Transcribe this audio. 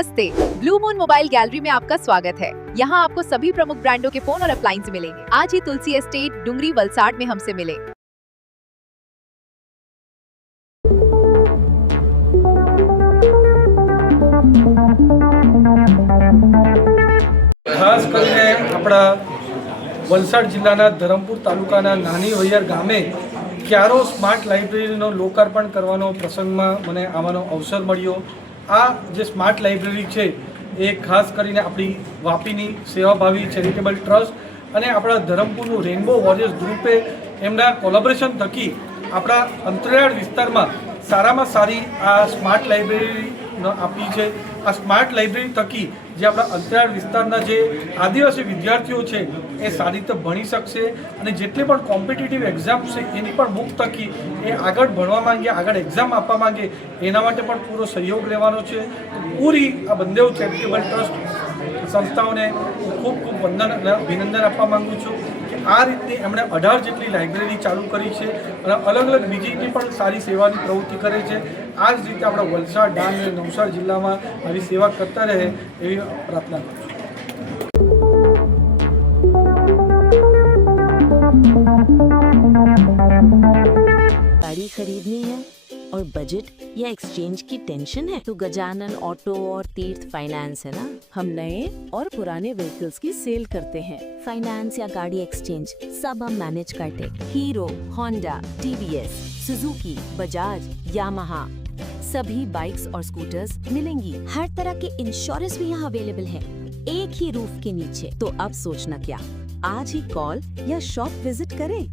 नमस्ते, blue moon mobile gallery में आपका स्वागत है। यहाँ आपको सभी प्रमुख ब्रांडों के फोन और अप्लायंस मिलेंगे। आज ही तुलसी एस्टेट डुंगरी वलसाड में हमसे मिले। ખાસ કરીને આપણા વલસાડ જિલ્લાના ધરમપુર તાલુકાના નાની વૈયર ગામે ક્યારો સ્માર્ટ લાઇબ્રેરીનો લોકાર્પણ કરવાનો પ્રસંગમાં મને આવવાનો અવસર મળ્યો। આ જે સ્માર્ટ લાઇબ્રેરી છે એ ખાસ કરીને આપણી વાપીની સેવાભાવી ચેરિટેબલ ટ્રસ્ટ અને આપણા ધરમપુરનું રેઇનબો વોરિયર્સ ગ્રુપે એમના કોલેબોરેશન થકી આપણા અંતરિયાળ વિસ્તારમાં સારામાં સારી આ સ્માર્ટ લાઇબ્રેરી આપી છે। આ સ્માર્ટ લાઇબ્રેરી થકી જે આપણા અંતરિયાળ વિસ્તારના જે આદિવાસી વિદ્યાર્થીઓ છે એ સારી રીતે ભણી શકશે અને જેટલી પણ કોમ્પિટિટિવ એક્ઝામ છે એની પણ બુક થકી એ આગળ ભણવા માંગે, આગળ એક્ઝામ આપવા માંગે એના માટે પણ પૂરો સહયોગ લેવાનો છે। પૂરી આ બંને ચેરિટેબલ ટ્રસ્ટ સંસ્થાઓને ખૂબ ખૂબ વંદન અને અભિનંદન આપવા માગું છું કે આ રીતની એમણે 18 જેટલી લાઇબ્રેરી ચાલુ કરી છે અને અલગ અલગ બીજીની પણ સારી સેવાની પ્રવૃત્તિ કરે છે। આ જ રીતે આપણા વલસાડ, ડાંગ અને નવસારી જિલ્લામાં આવી સેવા કરતા રહે એવી प्रार्थना गाड़ी खरीदनी है और बजट या एक्सचेंज की टेंशन है तो गजानन ऑटो और तीर्थ फाइनेंस है ना। हम नए और पुराने व्हीकल्स की सेल करते हैं। फाइनेंस या गाड़ी एक्सचेंज सब हम मैनेज करते। Hero, Honda, TVS, Suzuki, Bajaj, Yamaha सभी बाइक्स और स्कूटर्स मिलेंगी। हर तरह के इंश्योरेंस भी यहाँ अवेलेबल है एक ही रूफ के नीचे। तो अब सोचना क्या, आज ही कॉल या शॉप विजिट करें।